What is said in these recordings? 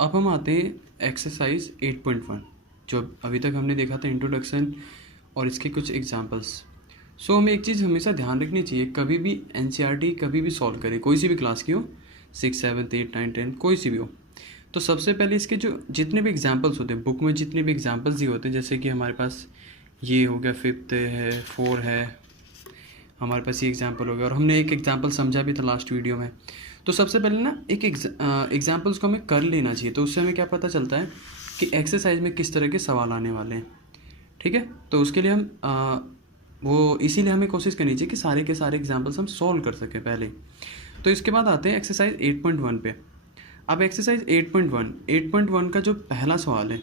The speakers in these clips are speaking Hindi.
अब हम आते हैं एक्सरसाइज 8.1 जो अभी तक हमने देखा था इंट्रोडक्शन और इसके कुछ एग्जांपल्स। सो हमें एक चीज़ हमेशा ध्यान रखनी चाहिए, कभी भी एनसीईआरटी कभी भी सॉल्व करें, कोई सी भी क्लास की हो, 6, 7, 8, 9, 10 कोई सी भी हो, तो सबसे पहले इसके जो जितने भी एग्जांपल्स होते हैं बुक में, जितने भी एग्जांपल्स दिए होते हैं, जैसे कि हमारे पास ये हो गया, 5th है, 4 है, हमारे पास ये एग्जांपल हो गया, और हमने एक एग्जांपल समझा भी था लास्ट वीडियो में। तो सबसे पहले ना एक एग्जांपल्स को हमें कर लेना चाहिए, तो उससे हमें क्या पता चलता है कि एक्सरसाइज में किस तरह के सवाल आने वाले हैं। ठीक है, तो उसके लिए हम वो इसीलिए हमें कोशिश करनी चाहिए कि सारे के सारे एग्जांपल्स हम सॉल्व कर सकें पहले। तो इसके बाद आते हैं एक्सरसाइज 8.1 पे। अब एक्सरसाइज 8.1 का जो पहला सवाल है,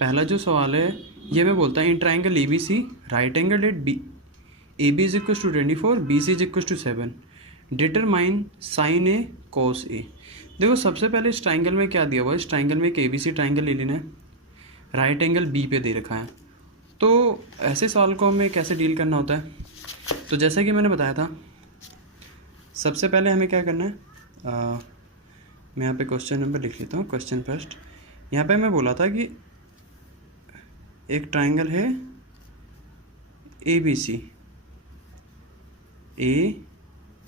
पहला जो सवाल है ये मैं बोलता है, in triangle A B C right angle at B A B is equal to 24, B C is equal to 7, determine sine A cos A. देखो सबसे पहले इस ट्राइंगल में क्या दिया हुआ है, इस ट्राइंगल में एक ए बी सी ट्राइंगल ले लेना है, राइट एंगल बी पे दे रखा है। तो ऐसे सवाल को हमें कैसे डील करना होता है, तो जैसे कि मैंने बताया था, सबसे पहले हमें क्या करना है, मैं यहाँ पे क्वेश्चन नंबर लिख लेता हूँ, क्वेश्चन फर्स्ट। यहाँ पे मैं बोला था कि एक ट्राइंगल है A B C, A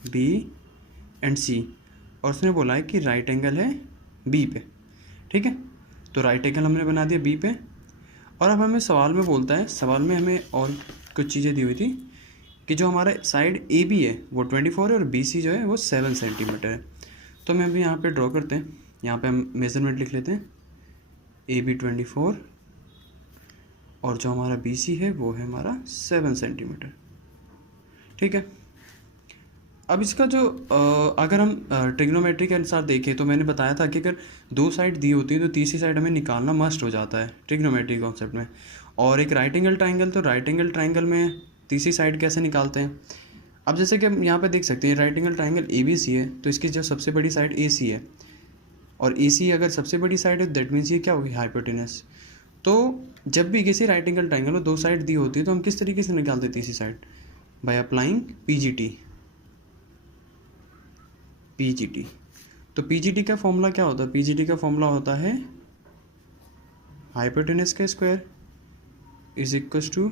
B and C, और उसने बोला है कि राइट एंगल है बी पे। ठीक है, तो राइट एंगल हमने बना दिया बी पे, और अब हमें सवाल में बोलता है, सवाल में हमें और कुछ चीज़ें दी हुई थी कि जो हमारा साइड ए बी है वो 24 है और बी सी जो है वो 7 सेंटीमीटर है। तो मैं अभी यहाँ पे ड्रॉ करते हैं, यहाँ पे हम मेजरमेंट लिख लेते हैं, ए बी 24 और जो हमारा बी सी है वो है हमारा 7 सेंटीमीटर। ठीक है, अब इसका जो अगर हम ट्रिग्नोमेट्री के अनुसार देखें तो मैंने बताया था कि अगर दो साइड दी होती है तो तीसरी साइड हमें निकालना मस्ट हो जाता है ट्रिग्नोमेट्री कॉन्सेप्ट में। और एक राइट एंगल ट्राइंगल, तो राइट एंगल ट्राइंगल में तीसरी साइड कैसे निकालते हैं। अब जैसे कि हम यहाँ पे देख सकते हैं right angle triangle A B C है, तो इसकी जो सबसे बड़ी साइड ए सी है, और ए सी अगर सबसे बड़ी साइड है दैट मीन्स ये क्या होगी, हाइपोटेनस। तो जब भी किसी राइट एंगल ट्राइंगल में दो साइड दी होती है तो हम किस तरीके से निकालते हैं तीसरी side, by applying PGT. PGT, तो पीजीटी का फॉर्मूला क्या होता है, पीजीटी का फॉर्मूला होता है हाइपोटेनस का square is equal to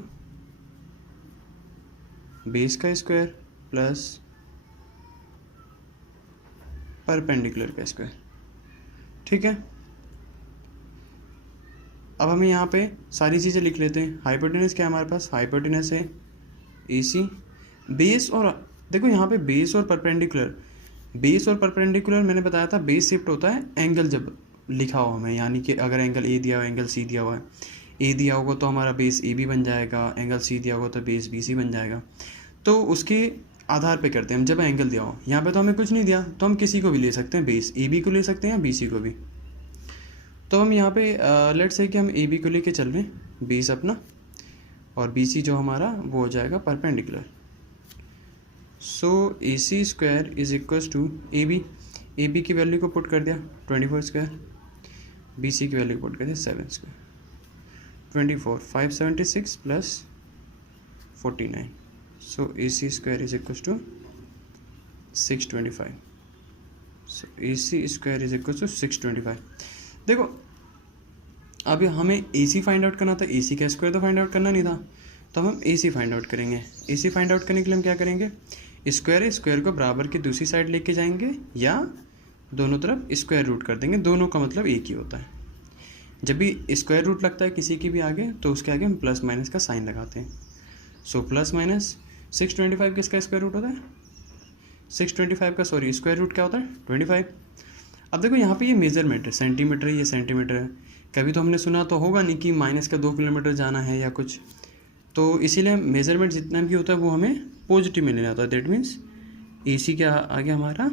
base का स्क्वायर प्लस परपेंडिकुलर का स्क्वायर। ठीक है, अब हमें यहाँ पे सारी चीज़ें लिख लेते हैं। हाइपोटेनस क्या है हमारे पास, हाइपोटेनस है ए सी, बेस, और देखो यहाँ पे बेस और परपेंडिकुलर, बेस और परपेंडिकुलर मैंने बताया था, बेस शिफ्ट होता है एंगल जब लिखा हो हमें, यानी कि अगर एंगल ए दिया हुआ है, एंगल सी दिया हुआ है, ए दिया होगा तो हमारा बेस ए बी बन जाएगा, एंगल सी दिया होगा तो बेस बी सी बन जाएगा। तो उसके आधार पे करते हैं हम, जब एंगल दिया हो, यहाँ पे तो हमें कुछ नहीं दिया तो हम किसी को भी ले सकते हैं, बेस ए बी को ले सकते हैं या बी सी को भी। तो हम यहाँ पे लेट से कि हम ए बी को लेके चल रहे हैं, बेस अपना, और बी सी जो हमारा वो हो जाएगा perpendicular. So A C square is equal to A B की वैल्यू को पुट कर दिया 24 स्क्वायर, बी सी की वैल्यू को पुट कर दिया 7 square, 24 576 plus 49, so A C square is equal to 625। So A C square is equal to 625। देखो अभी हमें ए सी फाइंड आउट करना था, ए सी का स्क्वायर तो फाइंड आउट करना नहीं था, तो हम ए सी फाइंड आउट करेंगे। ए सी फाइंड आउट करने के लिए हम क्या करेंगे, स्क्वायर को बराबर की दूसरी साइड लेके जाएंगे या दोनों तरफ स्क्वायर रूट कर देंगे, दोनों का मतलब एक ही होता है। जब भी स्क्वायर रूट लगता है किसी की भी आगे तो उसके आगे हम प्लस माइनस का साइन लगाते हैं। सो प्लस माइनस 625 किसका स्क्वायर रूट होता है, 625 का, सॉरी स्क्वायर रूट क्या होता है 25। अब देखो यहाँ पे ये मेजरमेंट है, सेंटीमीटर, ये सेंटीमीटर है, कभी तो हमने सुना तो होगा नहीं कि माइनस का 2 किलोमीटर जाना है या कुछ, तो इसीलिए मेजरमेंट जितना भी होता है वो हमें पॉजिटिव में लेना होता है। दैट मीन्स ए सी क्या आ गया हमारा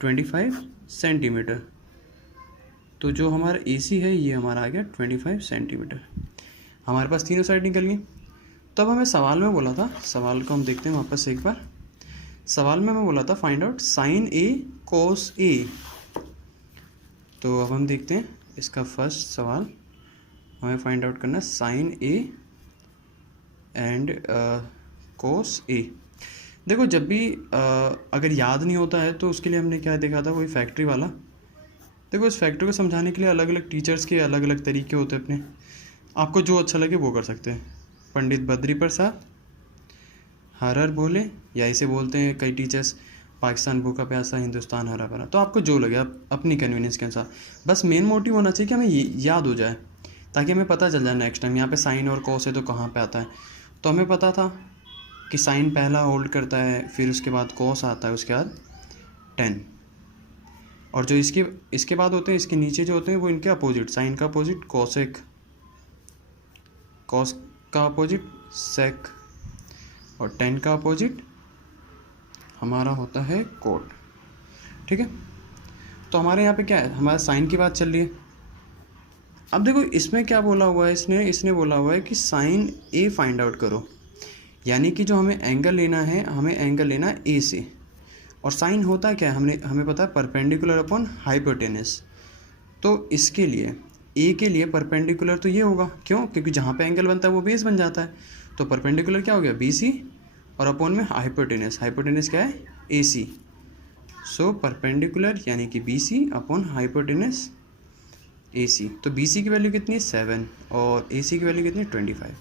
25 सेंटीमीटर, तो जो हमारा ए सी है ये हमारा आ गया 25 सेंटीमीटर। हमारे पास तीनों साइड निकल गई। तब हमें सवाल में बोला था, सवाल को हम देखते हैं वापस से एक बार, सवाल में मैं बोला था फाइंड आउट साइन ए कोस ए। तो अब हम देखते हैं इसका फर्स्ट सवाल, हमें फाइंड आउट करना है साइन ए एंड कोस ए। देखो जब भी अगर याद नहीं होता है तो उसके लिए हमने क्या देखा था, वही फैक्ट्री वाला, देखो इस फैक्टर को समझाने के लिए अलग अलग टीचर्स के अलग अलग तरीके होते हैं अपने, आपको जो अच्छा लगे वो कर सकते हैं। पंडित बद्री प्रसाद, हर हर बोले, या इसे बोलते हैं कई टीचर्स पाकिस्तान भूखा प्यासा हिंदुस्तान हरा भरा। तो आपको जो लगे आप अपनी कन्वीनियंस के अनुसार, बस मेन मोटिव होना चाहिए कि हमें याद हो जाए, ताकि हमें पता चल जाए नेक्स्ट टाइम यहाँ पे साइन और कॉस है तो कहाँ पे आता है। तो हमें पता था कि साइन पहला होल्ड करता है, फिर उसके बाद कॉस आता है, उसके बाद 10, और जो इसके बाद होते हैं, इसके नीचे जो होते हैं वो इनके अपोजिट, साइन का अपोजिट कॉसेक, कॉस का अपोजिट सेक, और 10 का अपोजिट हमारा होता है कोट। ठीक है, तो हमारे यहाँ पे क्या है, हमारा साइन की बात चल रही है। अब देखो इसमें क्या बोला हुआ है, इसने बोला हुआ है कि साइन ए फाइंड आउट करो, यानी कि जो हमें एंगल लेना है, हमें एंगल लेना है ए से। और साइन होता क्या है, हमें पता है परपेंडिकुलर अपॉन हाइपोटेनस। तो इसके लिए ए के लिए परपेंडिकुलर तो ये होगा, क्यों, क्योंकि जहाँ पे एंगल बनता है वो बेस बन जाता है। तो परपेंडिकुलर क्या हो गया, बी सी, और अपॉन में हाइपोटेनस, हाइपोटेनस क्या है, ए सी। सो परपेंडिकुलर यानी कि B C upon hypotenuse A C. तो बी सी की वैल्यू कितनी है 7, और ए सी की वैल्यू कितनी है 25।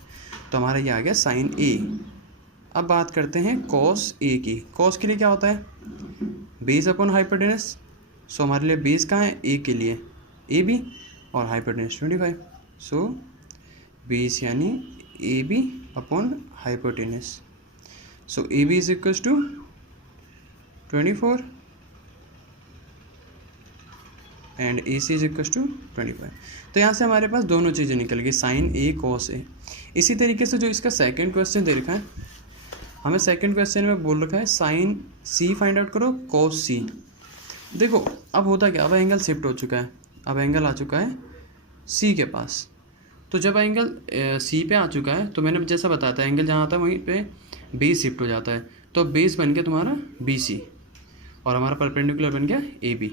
तो हमारा ये आ गया साइन ए। अब बात करते हैं कॉस ए की। कॉस के लिए क्या होता है, बेस अपॉन हाइपोटेनस। सो हमारे लिए बेस कहाँ है, ए के लिए ए बी, और हाइपोटेनस 25। सो बेस यानी A B upon hypotenuse. So A B is equals to 24 and A C is equals to 25। तो यहाँ से हमारे पास दोनों चीज़ें निकल गई, साइन ए कॉस ए। इसी तरीके से जो इसका सेकंड क्वेश्चन दे रखा है, हमें सेकंड क्वेश्चन में बोल रखा है साइन सी फाइंड आउट करो कॉस सी। देखो अब होता क्या, अब एंगल शिफ्ट हो चुका है, अब एंगल आ चुका है सी के पास। तो जब एंगल सी पे आ चुका है, तो मैंने जैसा बताया था एंगल जहाँ आता है वहीं पे बेस शिफ्ट हो जाता है। तो बेस बन गया तुम्हारा बी सी, और हमारा परपेंडिकुलर बन गया ए बी।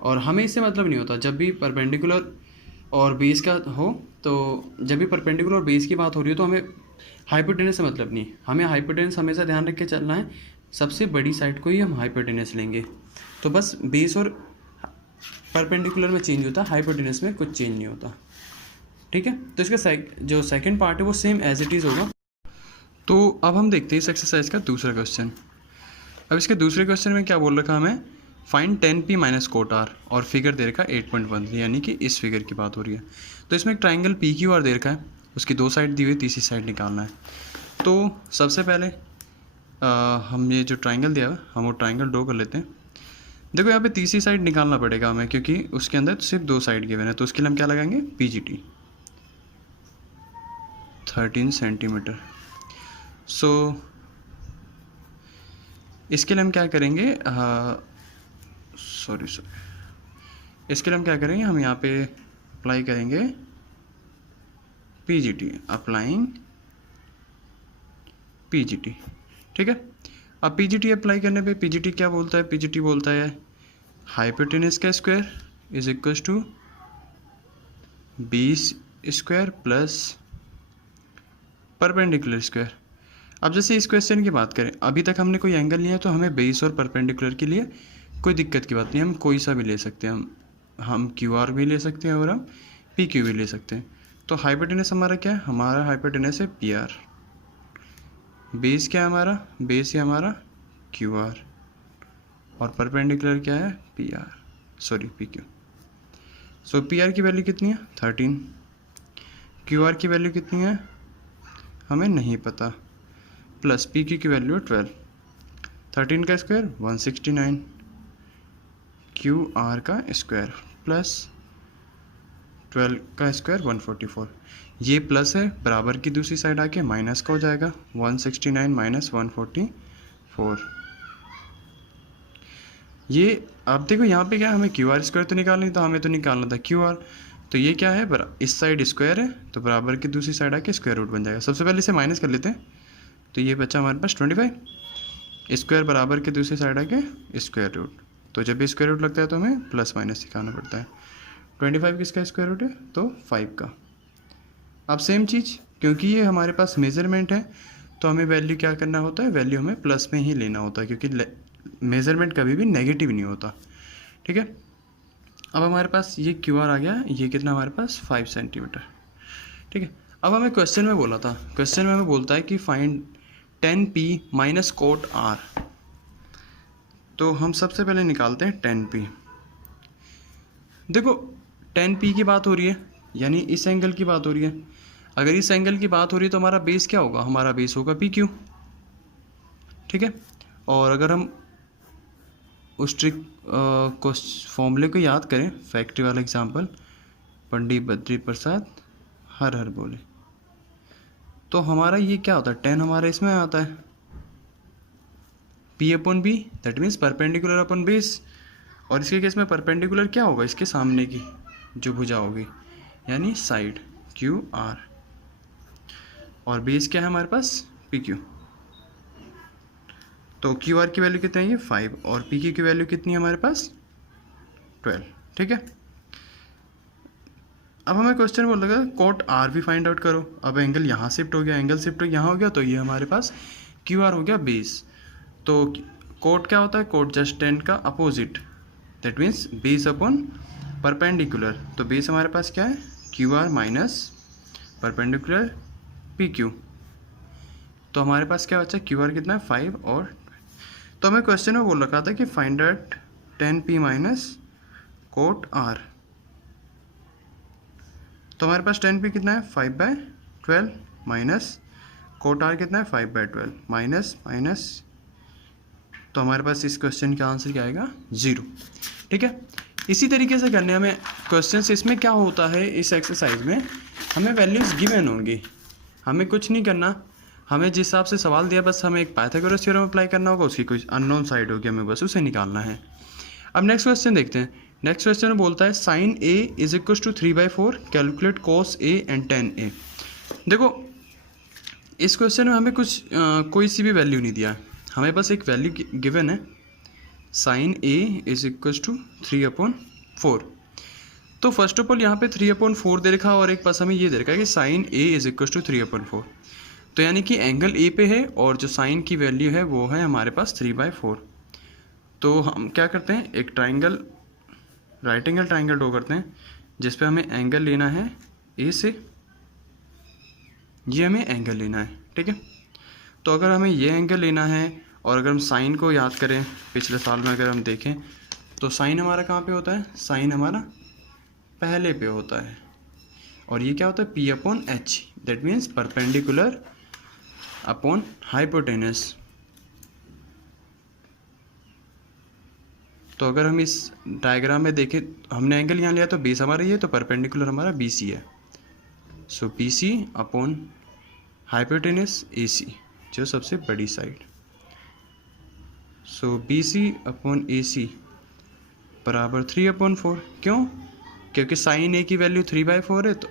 और हमें इससे मतलब नहीं होता, जब भी परपेंडिकुलर और बेस का हो, तो जब भी परपेंडिकुलर और बेस की बात हो रही हो तो हमें हाइपोटेनस से मतलब नहीं, हमें हाइपोटेनस हमेशा ध्यान रख के चलना है, सबसे बड़ी साइड को ही हम हाइपोटेनस लेंगे। तो बस बेस और परपेंडिकुलर में चेंज होता है, हाइपोटेनस में कुछ चेंज नहीं होता। ठीक है, तो इसका जो सेकंड पार्ट है वो सेम एज इट इज़ होगा। तो अब हम देखते हैं इस एक्सरसाइज का दूसरा क्वेश्चन। अब इसके दूसरे क्वेश्चन में क्या बोल रखा हमें, find 10p minus cot R, और फिगर दे रखा है 8.1, यानी कि इस फिगर की बात हो रही है। तो इसमें एक ट्राइंगल पी क्यू आर दे रखा है, उसकी दो साइड दी हुई, तीसरी साइड निकालना है। तो सबसे पहले हम ये जो ट्राइंगल दिया है हम वो ट्राइंगल ड्रॉ कर लेते हैं। देखो यहाँ पे तीसरी साइड निकालना पड़ेगा हमें, क्योंकि उसके अंदर सिर्फ दो साइड गिवन है। तो उसके लिए हम क्या लगाएंगे, पी जी टी 13 सेंटीमीटर। सो इसके लिए हम क्या करेंगे, इसके लिए हम क्या करेंगे, हम यहाँ पे अप्लाई करेंगे P G T, applying P G T. ठीक है, अब पी जी टी अप्लाई करने पे पी जी टी क्या बोलता है, पी जी टी बोलता है हाइपोटेनस का square is equals to 20 square plus perpendicular square. अब जैसे इस क्वेश्चन की बात करें, अभी तक हमने कोई एंगल लिया है, तो हमें बेस और परपेंडिकुलर के लिए कोई दिक्कत की बात नहीं, हम कोई सा भी ले सकते हैं, हम क्यू आर भी ले सकते हैं और हम पी क्यू भी ले सकते हैं। तो हाइपोटेनस हमारा क्या है, हमारा हाइपोटेनस है पी आर। बेस क्या है हमारा, बेस है हमारा क्यू आर, और परपेंडिकुलर क्या है P R, sorry P Q. So P R की वैल्यू कितनी है 13, क्यू आर की वैल्यू कितनी है हमें नहीं पता, प्लस पी क्यू की वैल्यू 12। 13 का स्क्वायर 169, क्यू आर का स्क्वायर प्लस 12 का स्क्वायर 144। ये प्लस है, बराबर की दूसरी साइड आके माइनस का हो जाएगा, 169 माइनस 144। ये आप देखो यहाँ पे क्या, हमें क्यू आर स्क्वायर तो निकालना नहीं था, हमें तो निकालना था क्यू आर। तो ये क्या है, इस साइड स्क्वायर है, तो बराबर की दूसरी साइड आके स्क्वायर रूट बन जाएगा। सबसे पहले इसे माइनस कर लेते हैं, तो ये बचा हमारे पास 25, स्क्वायर बराबर की दूसरी साइड आके स्क्वायर रूट। तो जब भी स्क्वायर रूट लगता है तो हमें प्लस माइनस दिखाना पड़ता है। 25 किसका स्क्वायर रूट है, तो 5 का। अब सेम चीज़, क्योंकि ये हमारे पास मेज़रमेंट है, तो हमें वैल्यू क्या करना होता है, वैल्यू हमें प्लस में ही लेना होता है, क्योंकि मेज़रमेंट कभी भी नेगेटिव नहीं होता। ठीक है, अब हमारे पास ये क्यू आर आ गया, ये कितना हमारे पास 5 सेंटीमीटर। ठीक है, अब हमें क्वेश्चन में बोला था, क्वेश्चन में हमें बोलता है कि find 10p minus coat r। तो हम सबसे पहले निकालते हैं 10p। देखो 10p की बात हो रही है, यानी इस एंगल की बात हो रही है। अगर इस एंगल की बात हो रही है तो हमारा बेस क्या होगा, हमारा बेस होगा PQ। ठीक है, और अगर हम उस ट्रिक को फॉर्मूले को याद करें, फैक्ट्री वाला एग्जांपल, पंडित बद्री प्रसाद हर हर बोले, तो हमारा ये क्या होता है, 10 हमारा इसमें आता है P upon B, that means perpendicular upon base. और इसके केस में परपेंडिकुलर क्या होगा, इसके सामने की जो भुजा होगी, यानी साइड QR, और बेस क्या है हमारे पास PQ। तो QR की वैल्यू कितनी है, ये 5, और PQ की वैल्यू कितनी है हमारे पास 12। ठीक है, अब हमें क्वेश्चन बोल लगा कोट R भी फाइंड आउट करो। अब एंगल यहाँ शिफ्ट हो गया, एंगल शिफ्ट यहाँ हो गया, तो ये हमारे पास QR हो गया बेस। तो कोट क्या होता है, कोट जस्ट 10 का opposite, that means base upon perpendicular. तो बेस हमारे पास क्या है QR माइनस परपेंडिकुलर PQ। तो हमारे पास क्या बचा, QR कितना है 5 और, तो हमें क्वेश्चन में बोल रखा था कि find out 10p minus coat R। तो हमारे पास 10p कितना है 5/12 माइनस कोट R कितना है 5/12 माइनस माइनस, तो हमारे पास इस क्वेश्चन का आंसर क्या आएगा 0। ठीक है, इसी तरीके से करने हमें क्वेश्चन, इसमें क्या होता है इस एक्सरसाइज में, हमें वैल्यूज़ गिवन होंगी, हमें कुछ नहीं करना, हमें जिस हिसाब से सवाल दिया बस हमें एक पाइथागोरस थ्योरम अप्लाई करना होगा, उसकी कोई अननोन साइड होगी, हमें बस उसे निकालना है। अब नेक्स्ट क्वेश्चन देखते हैं। नेक्स्ट क्वेश्चन में बोलता है sine A is equal to 3/4, calculate cos A and tan A। देखो इस क्वेश्चन में हमें कुछ कोई सी भी वैल्यू नहीं दिया है, हमें बस एक वैल्यू गिवन है, sine A is equal to 3/4। तो फर्स्ट ऑफ ऑल यहाँ पे 3/4 दे रखा, और एक पास हमें ये दे रखा है कि sine A is equal to 3/4। तो यानी कि एंगल A पे है, और जो साइन की वैल्यू है वो है हमारे पास 3/4। तो हम क्या करते हैं, एक triangle, right angle triangle draw करते हैं, जिस पे हमें एंगल लेना है A से, ये हमें एंगल लेना है। ठीक है, तो अगर हमें ये एंगल लेना है, और अगर हम साइन को याद करें, पिछले साल में अगर हम देखें तो साइन हमारा कहाँ पे होता है, साइन हमारा पहले पे होता है, और ये क्या होता है P/H, that means perpendicular upon hypotenuse. तो अगर हम इस डायग्राम में देखें, हमने एंगल यहाँ लिया तो बेस हमारा ये, तो परपेंडिकुलर हमारा BC है, सो BC अपॉन हाइपोटेनस AC, जो सबसे बड़ी साइड। सो BC अपॉन AC बराबर 3/4। क्यों, क्योंकि साइन A की वैल्यू 3/4 है, तो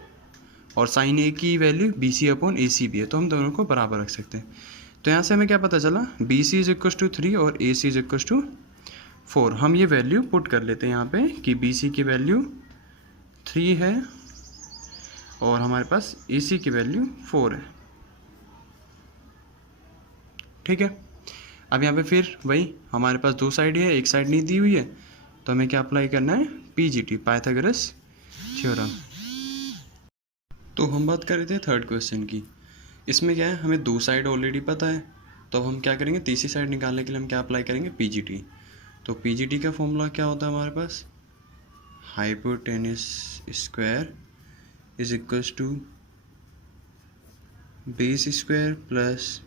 और साइन A की वैल्यू BC अपॉन AC भी है, तो हम दोनों को बराबर रख सकते हैं। तो यहाँ से हमें क्या पता चला, BC इज इक्वल टू 3 और AC इज इक्वल टू 4। हम ये वैल्यू पुट कर लेते हैं यहाँ पे कि BC की वैल्यू 3 है और हमारे पास AC की वैल्यू 4 है। ठीक है, अब यहाँ पे फिर वही हमारे पास दो साइड है, एक साइड नहीं दी हुई है, तो हमें क्या अप्लाई करना है, PGT, पाइथागोरस थ्योरम। तो हम बात कर रहे थे थर्ड क्वेश्चन की, इसमें क्या है, हमें दो साइड ऑलरेडी पता है, तो अब हम क्या करेंगे, तीसरी साइड निकालने के लिए हम क्या अप्लाई करेंगे, PGT। तो PGT का फॉर्मूला क्या होता है हमारे पास, hypotenuse square is equals to base square plus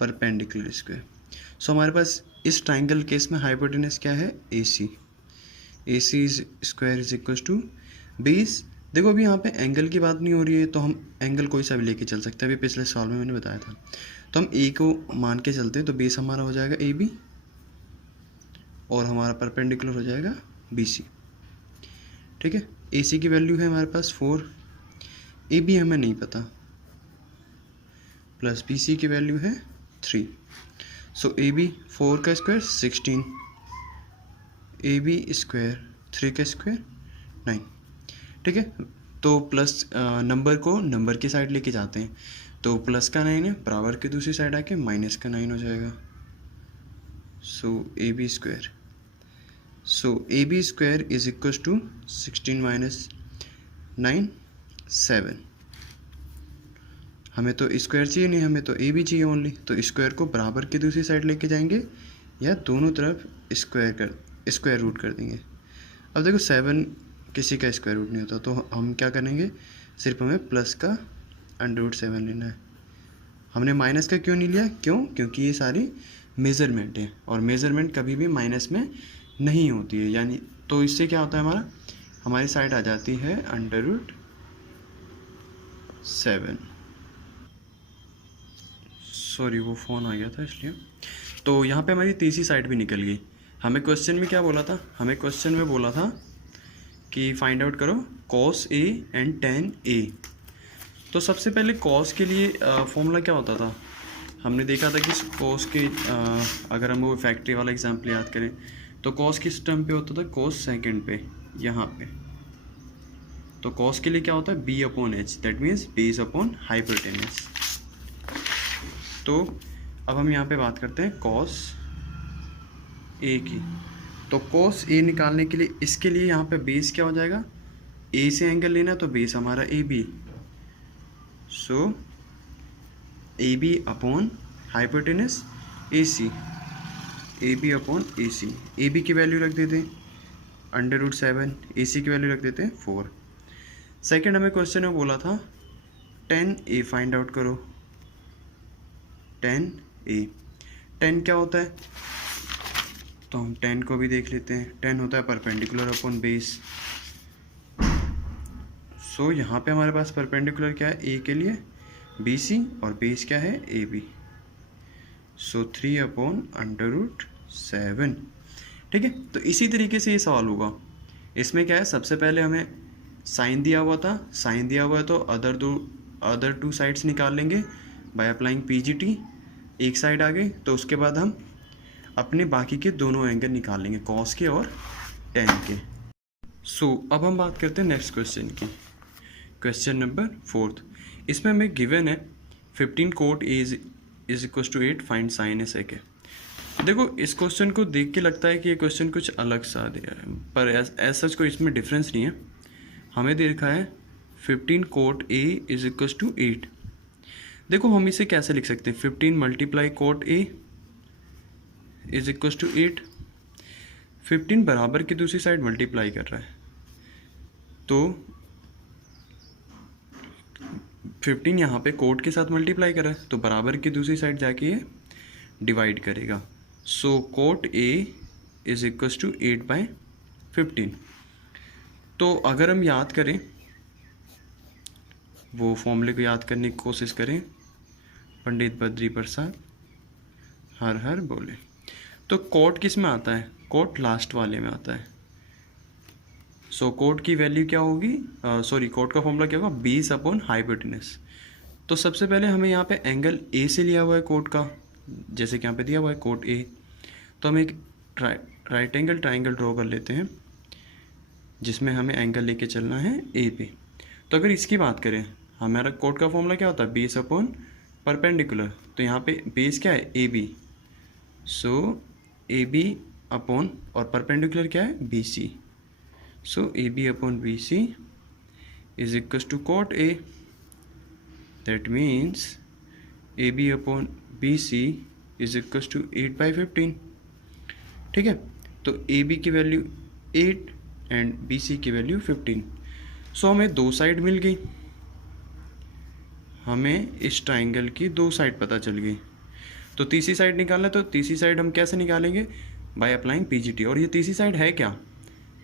perpendicular square. So हमारे पास इस ट्राइंगल केस में हाइपोटेनस क्या है, AC is square is equals to base. देखो अभी यहाँ पे एंगल की बात नहीं हो रही है, तो हम एंगल कोई सा भी लेके चल सकते हैं, अभी पिछले साल में मैंने बताया था। तो हम A को मान के चलते हैं, तो बेस हमारा हो जाएगा AB और हमारा परपेंडिकुलर हो जाएगा BC। ठीक है, AC की वैल्यू है हमारे पास 4, AB हमें नहीं पता, प्लस BC की वैल्यू है 3। सो AB 4 का स्क्वायर 16, AB स्क्वायर 3 का स्क्वायर 9। ठीक है, तो प्लस नंबर को नंबर की साइड लेके जाते हैं, तो प्लस का 9 है, बराबर की दूसरी साइड आके माइनस का 9 हो जाएगा। So AB square so A B square is equal to 16 minus 9 7। हमें तो स्क्वायर चाहिए नहीं, हमें तो ए बी चाहिए ओनली। तो स्क्वायर को बराबर की दूसरी साइड लेके जाएंगे या दोनों तरफ स्क्वायर रूट कर देंगे। अब देखो 7 किसी का स्क्वायर रूट नहीं होता, तो हम क्या करेंगे, सिर्फ हमें प्लस का √7 लेना है। हमने माइनस का क्यों नहीं लिया, क्योंकि ये सारी मेज़रमेंट है और मेज़रमेंट कभी भी माइनस में नहीं होती है, यानी तो इससे क्या होता है, हमारी साइड आ जाती है √7। सॉरी वो फ़ोन आ गया था इसलिए। तो यहाँ पे हमारी तीसरी साइड भी निकल गई। हमें क्वेश्चन में क्या बोला था, हमें क्वेश्चन में बोला था कि फाइंड आउट करो cos A and tan A। तो सबसे पहले cos के लिए फॉर्मूला क्या होता था, हमने देखा था कि cos के अगर हम वो फैक्ट्री वाला एग्जाम्पल याद करें तो cos किस टर्म पे होता था, cos सेकेंड पे, यहाँ पे। तो cos के लिए क्या होता है, B/H, that means base upon hypotenuse. तो अब हम यहाँ पे बात करते हैं cos A की। तो cos A निकालने के लिए, इसके लिए यहाँ पे बेस क्या हो जाएगा, A से एंगल लेना, तो बेस हमारा AB। So AB upon hypotenuse AC, AB upon AC। AB की वैल्यू रख देते हैं √7, AC की वैल्यू रख देते हैं 4। सेकेंड हमें क्वेश्चन में बोला था tan A फाइंड आउट करो। tan A, tan क्या होता है, तो हम tan को भी देख लेते हैं। tan होता है परपेंडिकुलर अपॉन बेस। सो यहाँ पे हमारे पास परपेंडिकुलर क्या है, A के लिए BC और बेस क्या है AB। सो 3/√7। ठीक है, तो इसी तरीके से ये सवाल होगा। इसमें क्या है, सबसे पहले हमें साइन दिया हुआ था, साइन दिया हुआ है तो अदर टू साइड्स निकाल लेंगे बाय अप्लाइंग PGT। एक साइड आ गई तो उसके बाद हम अपने बाकी के दोनों एंगल निकाल लेंगे, कॉस के और tan के। सो अब हम बात करते हैं नेक्स्ट क्वेश्चन की, क्वेश्चन नंबर 4। इसमें हमें गिवन है 15 cot A is equal to 8, find sine A sec A। देखो इस क्वेश्चन को देख के लगता है कि ये क्वेश्चन कुछ अलग सा दिया है, पर ऐसा कोई इसमें डिफरेंस नहीं है। हमें दे रखा है 15 cot A is equal to 8। देखो हम इसे कैसे लिख सकते हैं, 15 multiply cot A is equal to 8। 15 बराबर की दूसरी साइड मल्टीप्लाई कर रहा है, तो 15 यहाँ पे कोट के साथ मल्टीप्लाई कर रहा है, तो बराबर की दूसरी साइड जाके ये डिवाइड करेगा। So cot A is equal to 8/15। तो अगर हम याद करें, वो फॉर्मूले को याद करने की कोशिश करें, पंडित बद्री प्रसाद हर हर बोले। तो कोट किस में आता है, कोट लास्ट वाले में आता है। सो कोट की वैल्यू क्या होगी, कोट का फॉर्मूला क्या होगा, बेस अपॉन हाइपोटेनस। तो सबसे पहले हमें यहाँ पे एंगल A से लिया हुआ है कोट का, जैसे कि यहाँ पे दिया हुआ है कोट A। तो हम एक राइट एंगल ट्राइंगल ड्रॉ कर लेते हैं जिसमें हमें एंगल लेके चलना है A पे। तो अगर इसकी बात करें, हमारा कोट का फॉर्मूला क्या होता है, बेस अपॉन परपेंडिकुलर। तो यहाँ पे बेस क्या है, AB। सो AB अपॉन और परपेंडिकुलर क्या है, BC। So AB upon BC is equal to cot A। That means AB upon BC is equal to 8/15। ठीक है, तो AB की वैल्यू 8 एंड BC की वैल्यू 15। सो हमें दो साइड मिल गई, हमें इस ट्राइंगल की दो साइड पता चल गई। तो तीसरी साइड निकालना है, तो तीसरी साइड हम कैसे निकालेंगे, बाय अप्लाइंग PGT। और ये तीसरी साइड है क्या,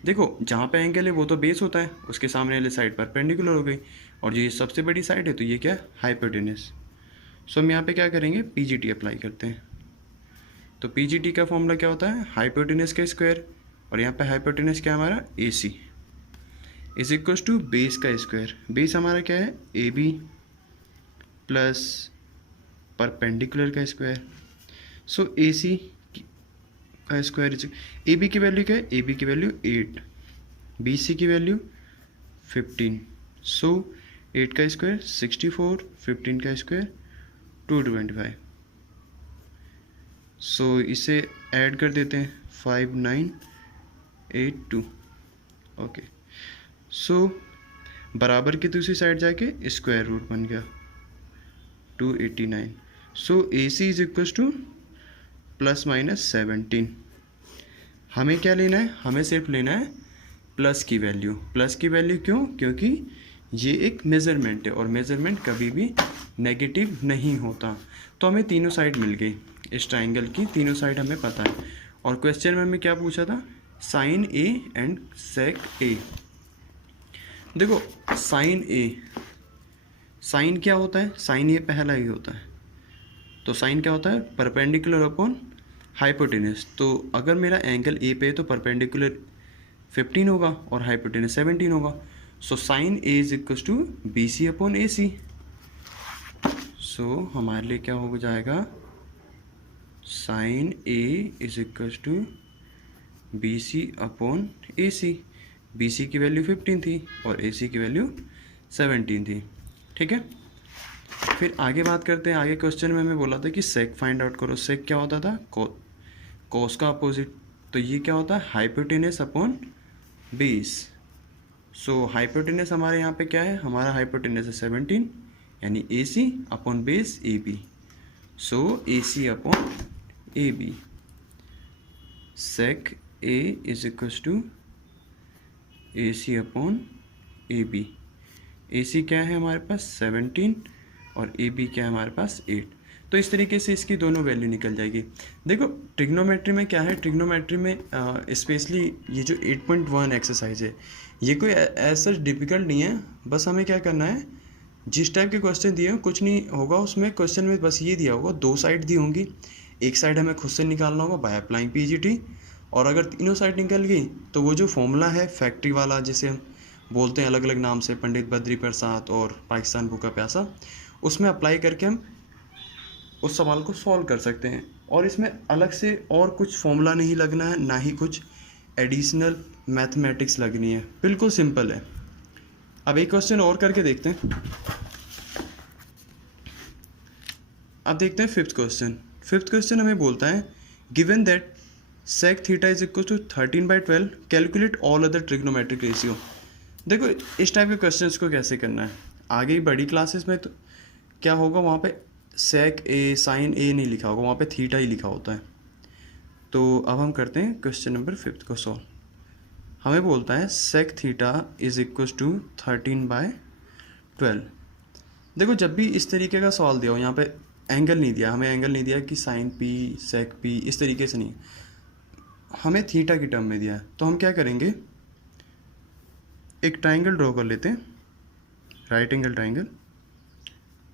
देखो जहाँ पे एंगल है वो तो बेस होता है, उसके सामने वाली साइड परपेंडिकुलर हो गई, और ये सबसे बड़ी साइड है तो ये क्या है, हाइपोटेनस। सो हम यहाँ पे क्या करेंगे, PGT अप्लाई करते हैं। तो PGT का फॉर्मूला क्या होता है, हाइपोटेनस का स्क्वायर, और यहाँ पे हाइपोटेनस क्या है हमारा, AC is equal to base का स्क्वायर। बेस हमारा क्या है, AB प्लस परपेंडिकुलर का स्क्वायर। सो AC का स्क्वायर। AB की वैल्यू क्या है, AB की वैल्यू 8, BC की वैल्यू 15। सो 8 का स्क्वायर 64, 15 का स्क्वायर 225। सो इसे ऐड कर देते हैं, 5 9 82। ओके, सो बराबर की दूसरी साइड जाके स्क्वायर रूट बन गया 289। सो A C is equal to ±17। हमें क्या लेना है, हमें सिर्फ लेना है प्लस की वैल्यू। प्लस की वैल्यू क्यों? क्योंकि ये एक मेज़रमेंट है और मेज़रमेंट कभी भी नेगेटिव नहीं होता। तो हमें तीनों साइड मिल गई, इस ट्राइंगल की तीनों साइड हमें पता है। और क्वेश्चन में हमें क्या पूछा था, साइन ए एंड सेक ए। देखो साइन ए, साइन क्या होता है, साइन ये पहला ही होता है। तो साइन क्या होता है, परपेंडिकुलर अपॉन हाइपोटेनस। तो अगर मेरा एंगल ए पे है तो परपेंडिकुलर 15 होगा और हाइपोटेनस 17 होगा। So sine A is equal to B C upon A C. So हमारे लिए क्या हो जाएगा, sine A is equal to B C upon A C. B C की वैल्यू 15 थी और ए सी की वैल्यू 17 थी। ठीक है, फिर आगे बात करते हैं। आगे क्वेश्चन में हमें बोला था कि सेक फाइंड आउट करो। सेक क्या होता था, कोस का अपोजिट। तो ये क्या होता है, हाइपोटेनस अपॉन बेस। सो हाइपोटेनस हमारे यहाँ पे क्या है, हमारा हाइपोटेनस है 17, यानी A C upon base A B. So A C upon A B. Sec A is equal to A C upon A B. A C क्या है हमारे पास 17 और ए बी क्या है हमारे पास 8। तो इस तरीके से इसकी दोनों वैल्यू निकल जाएगी। देखो ट्रिग्नोमेट्री में क्या है, ट्रिग्नोमेट्री में स्पेशली ये जो 8.1 एक्सरसाइज है ये कोई ऐसा डिफ़िकल्ट नहीं है। बस हमें क्या करना है, जिस टाइप के क्वेश्चन दिए हैं कुछ नहीं होगा उसमें। क्वेश्चन में बस ये दिया होगा, दो साइड दी होंगी, एक साइड हमें खुद से निकालना होगा बाय अप्लाइंग पीजीटी। और अगर तीनों साइड निकल गई तो वो जो फॉर्मूला है फैक्ट्री वाला, जिसे हम बोलते हैं अलग अलग नाम से, पंडित बद्री प्रसाद और पाकिस्तान भूखा प्यासा, उसमें अप्लाई करके हम उस सवाल को सॉल्व कर सकते हैं। और इसमें अलग से और कुछ फॉर्मूला नहीं लगना है, ना ही कुछ एडिशनल मैथमेटिक्स लगनी है, बिल्कुल सिंपल है। अब एक क्वेश्चन और करके देखते हैं। अब देखते हैं फिफ्थ क्वेश्चन। फिफ्थ क्वेश्चन हमें बोलता है given that sec theta is equal to 13/12 calculate all other trigonometric ratio. देखो इस टाइप के क्वेश्चंस को कैसे करना है, आगे बड़ी क्लासेस में तो क्या होगा, वहाँ पे सेक ए साइन ए नहीं लिखा होगा, वहाँ पे थीटा ही लिखा होता है। तो अब हम करते हैं क्वेश्चन नंबर 5 को सॉल्व। हमें बोलता है sec theta is equal to 13/12। देखो जब भी इस तरीके का सवाल दिया हो, यहाँ पे एंगल नहीं दिया, हमें एंगल नहीं दिया कि साइन पी सेक पी, इस तरीके से नहीं, हमें थीटा की टर्म में दिया है। तो हम क्या करेंगे, एक ट्राइंगल ड्रॉ कर लेते हैं, right angle triangle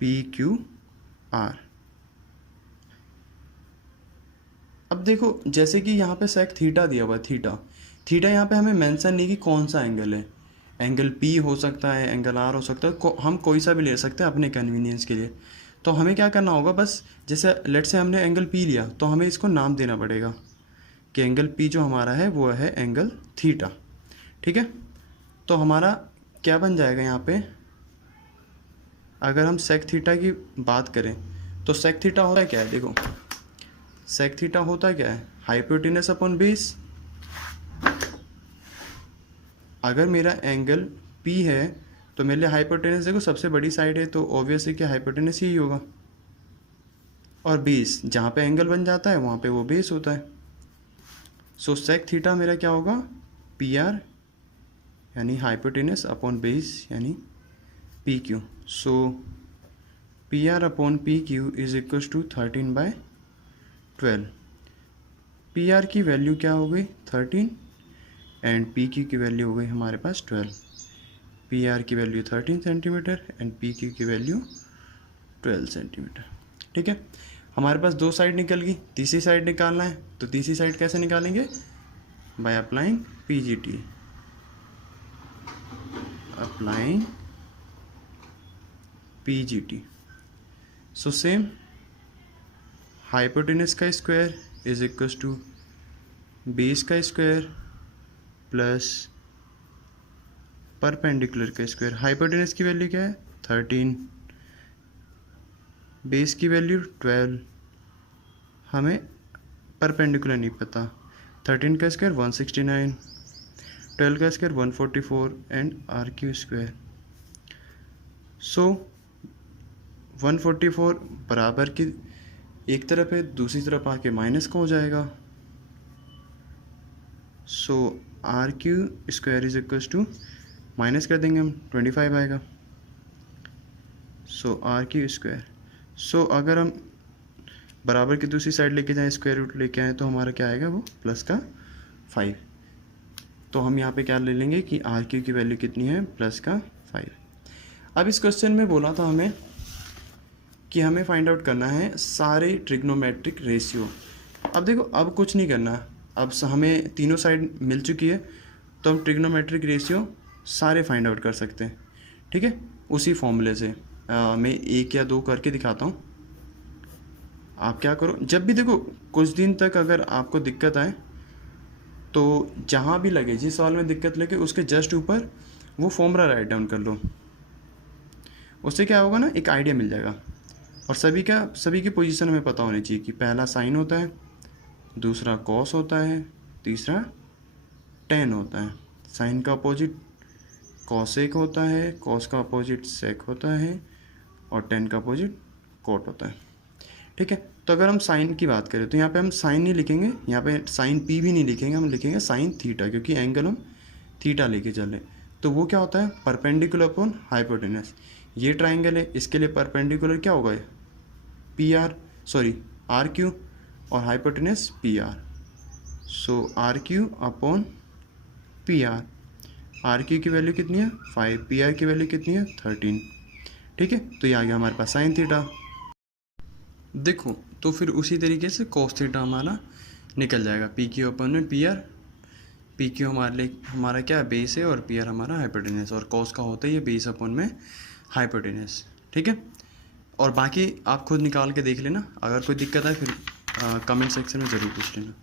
P Q are. अब देखो जैसे कि यहाँ पे सेक थीटा दिया हुआ है, थीटा यहाँ पे हमें मेंशन नहीं कि कौन सा एंगल है, एंगल पी हो सकता है, एंगल आर हो सकता है, हम कोई सा भी ले सकते हैं अपने कन्वीनियंस के लिए। तो हमें क्या करना होगा, बस जैसे लेट से हमने एंगल पी लिया तो हमें इसको नाम देना पड़ेगा कि एंगल पी जो हमारा है वो है एंगल थीटा। ठीक है, तो हमारा क्या बन जाएगा यहाँ पे, अगर हम सेक थीटा की बात करें तो सेक थीटा होता है क्या है, देखो सेक थीटा होता है क्या है, हाइपोटेनस अपॉन बेस। अगर मेरा एंगल पी है तो मेरे लिए हाइपोटेनस देखो सबसे बड़ी साइड है, तो ऑब्वियसली कि हाइपोटेनस ही होगा, और बेस जहाँ पे एंगल बन जाता है वहाँ पे वो बेस होता है। सो सेक थीटा मेरा क्या होगा, पी आर यानी हाइपोटेनस अपॉन बेस यानी P Q. So P R upon P Q is equal to 13/12। P R की वैल्यू क्या हो गई 13 एंड पी क्यू की वैल्यू हो गई हमारे पास 12। पी आर की value 13 centimetre and P Q की वैल्यू 12 सेंटीमीटर। ठीक है, हमारे पास दो साइड निकल गई, तीसरी साइड निकालना है। तो तीसरी साइड कैसे निकालेंगे, by applying P G T, applying P G T. So same hypotenuse का square is equal to base का स्क्वायर प्लस परपेंडिकुलर का स्क्वायर। हाइपोटेनस की वैल्यू क्या है 13, बेस की वैल्यू 12, हमें परपेंडिकुलर नहीं पता, 13 का स्क्वायर 169 12 का square 144 and R Q square. So 144 बराबर की एक तरफ है, दूसरी तरफ आके माइनस का हो जाएगा। So R Q square is equals to, minus कर देंगे हम, 25 आएगा। So R Q square. So अगर हम बराबर की दूसरी साइड लेके जाएं, स्क्वायर रूट लेके आए, तो हमारा क्या आएगा, वो प्लस का 5। तो हम यहाँ पे क्या ले लेंगे कि आर क्यू की वैल्यू कितनी है, प्लस का 5। अब इस क्वेश्चन में बोला था हमें कि हमें फाइंड आउट करना है सारे ट्रिग्नोमेट्रिक रेशियो। अब देखो, अब कुछ नहीं करना, अब हमें तीनों साइड मिल चुकी है, तो हम ट्रिग्नोमेट्रिक रेशियो सारे फाइंड आउट कर सकते हैं। ठीक है, उसी फॉर्मूले से मैं 1 या 2 करके दिखाता हूँ। आप क्या करो, जब भी देखो कुछ दिन तक अगर आपको दिक्कत आए, तो जहाँ भी लगे, जिस सवाल में दिक्कत लगे, उसके जस्ट ऊपर वो फॉर्मूला राइट डाउन कर लो। उससे क्या होगा ना, एक आइडिया मिल जाएगा। और सभी की पोजीशन हमें पता होनी चाहिए कि पहला साइन होता है, दूसरा कॉस होता है, तीसरा टेन होता है। साइन का अपोजिट कॉसेक होता है, कॉस का अपोजिट सेक होता है, और टेन का अपोजिट कॉट होता है। ठीक है, तो अगर हम साइन की बात करें, तो यहाँ पे हम साइन नहीं लिखेंगे, यहाँ पे साइन पी भी नहीं लिखेंगे, हम लिखेंगे साइन थीटा, क्योंकि एंगल हम थीटा लेके चले। तो वो क्या होता है, परपेंडिकुलर अपॉन हाइपोटेनस। ये ट्राइंगल है, इसके लिए परपेंडिकुलर क्या होगा, P R, sorry R Q, और hypotenuse P R. So R Q upon P R. R Q की वैल्यू कितनी है, 5, पी आर की वैल्यू कितनी है, 13। ठीक है, तो ये आ गया हमारे पास साइन थीटा। देखो, तो फिर उसी तरीके से कॉस थीटा हमारा निकल जाएगा, पी क्यू अपन में पी आर। पी क्यू हमारे लिए हमारा क्या है, बेस है, और पी आर हमारा हाइपोटेनस, और कॉस का होता है ये बेस अपन में हाइपोटेनस। ठीक है, और बाकी आप खुद निकाल के देख लेना। अगर कोई दिक्कत आए फिर कमेंट सेक्शन में ज़रूर पूछ लेना।